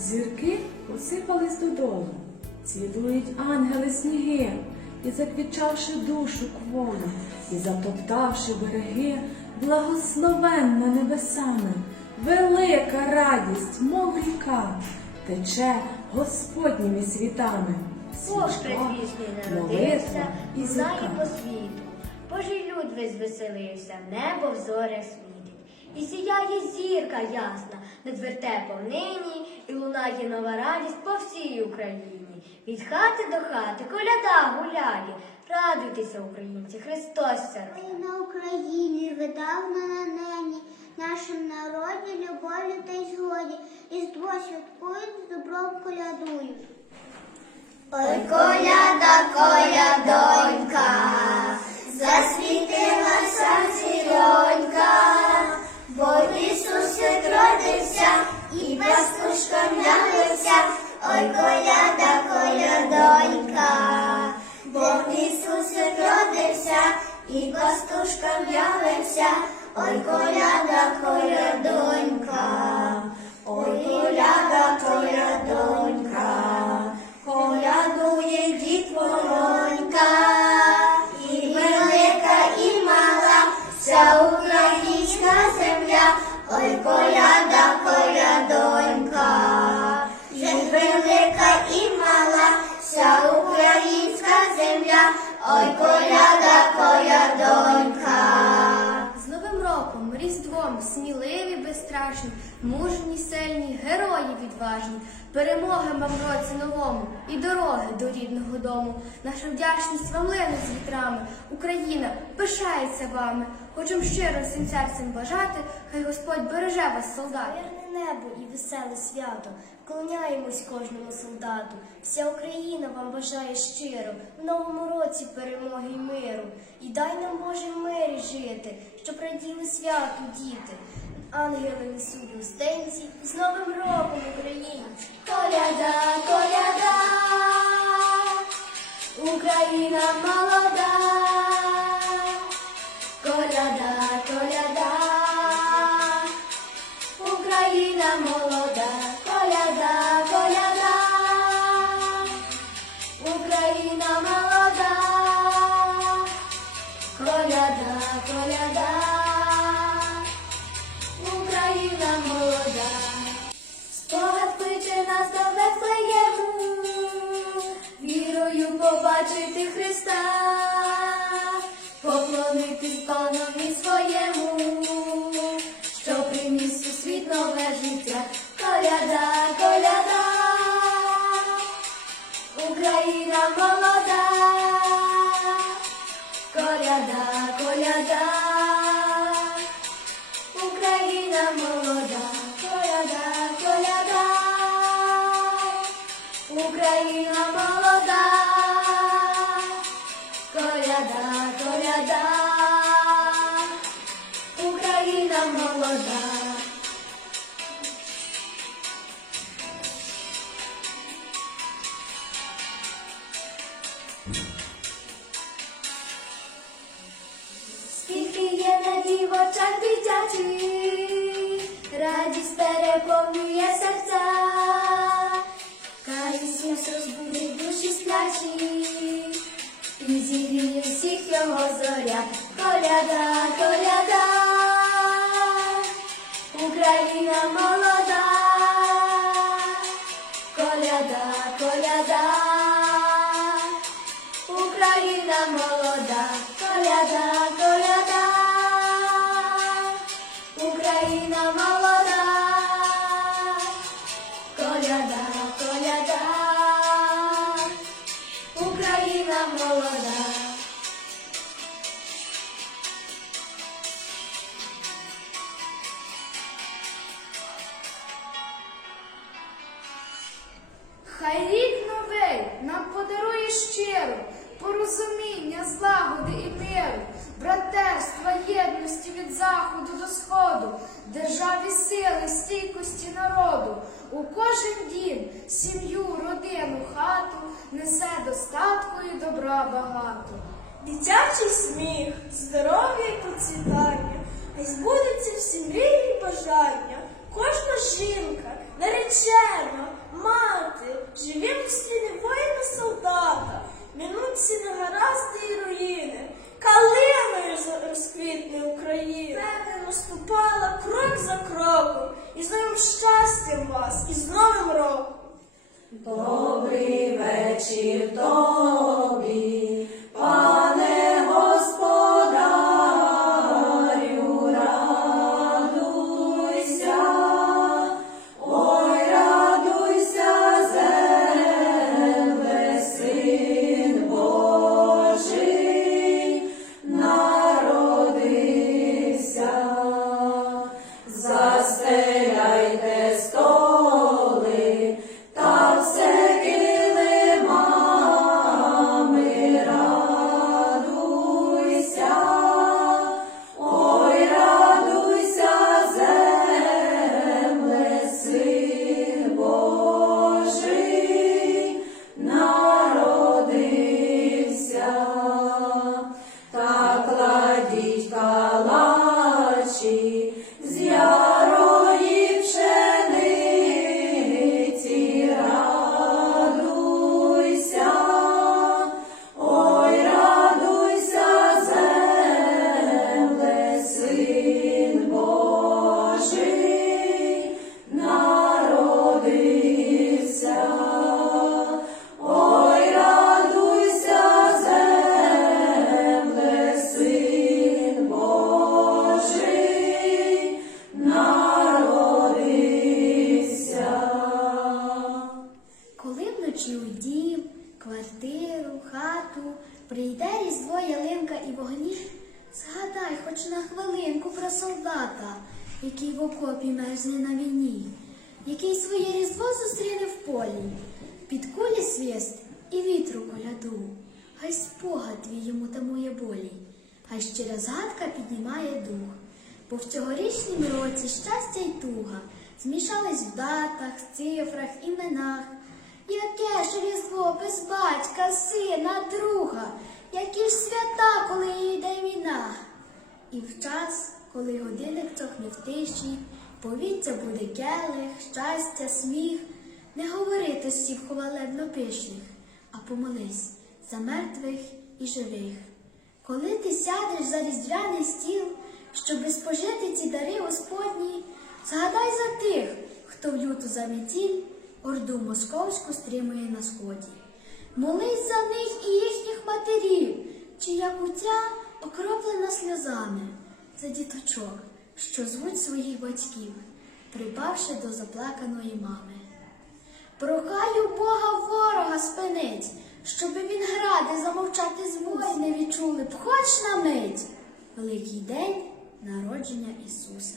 Зірки посипались додолу, цілують ангели сніги, і заквічавши душу кволу, і затоптавши береги, благословенна небесами, велика радість, мов ріка, тече Господніми світами. Свічка, молитва народився, і лунає по зірка. світу. Божий люд весь звеселився, небо в зорях світить. І сіяє зірка ясна над вертепом нині, і лунає нова радість по всій Україні. Від хати до хати коляда гуляє. Радуйтеся, українці, Христос Ой, на Україні видавно на нені, нашим народі любові та й згоді, і здво святкують, з добром колядують. Ой, коляда, колядонька, засвітилася зіронька, ой, коляда, колядонька. З Новим роком, Різдвом, сміливі, безстрашні, мужні, сильні, герої відважні, перемоги вам році новому і дороги до рідного дому. Наша вдячність вам лине з вітрами. Україна пишається вами. Хочем щиро всім серцем бажати, хай Господь береже вас, солдати. Мирне небо і веселе свято, вклоняємось кожному солдату. Вся Україна вам бажає щиро, в новому році перемоги й миру. І дай нам Боже в мирі жити, щоб раділи святу діти. Ангели несуть гостинці з Новим роком Україні. Коляда, коляда, Україна молода, побачити Христа, поклонитись панові своєму, що приніс у світ нове життя. Коляда, коляда, Україна молода, коляда, коляда. В очах дитячих, радість переповнює серця, Кайсь розбудить душі сплячі, і зігріє всіх його зоря, коляда, коляда, Україна молода, сім'ю, родину, хату несе достатку і добра багато. Дитячий сміх, здоров'я і процвітання, хай збудеться всі мрії і бажання, кожна жінка, наречена, мати, живі постійні воїни солдата, минуться негаразди і руїни, калиною розквітне Україна. Тебе наступала крок за кроком, і з новим щастям вас, і з Новим роком. Добрий вечір різдво ялинка і вогні, згадай хоч на хвилинку про солдата, який в окопі мерзне на війні, який своє різдво зустріне в полі, під кулі свист і вітру коляду, хай спогад твій йому тамує болі, хай щира згадка піднімає дух. Бо в цьогорічнім році щастя й туга змішались в датах, цифрах, іменах. Яке ж різдво без батька, сина, друга, які ж свята, коли йде війна. І в час, коли годинник цохне в тиші, повітря буде келих, щастя, сміх, не говори тостів хвалебно пишних, а помолись за мертвих і живих. Коли ти сядеш за різдвяний стіл, щоби спожити ці дари Господні, згадай за тих, хто в люту заметіль орду московську стримує на сході. Молись за них і їхніх матерів, чия куття окроплена сльозами, за діточок, що звуть своїх батьків, припавши до заплаканої мами. Прохаю Бога ворога спинить, щоби він гради замовчати звук не відчули б хоч на мить. Великий день народження Ісуса.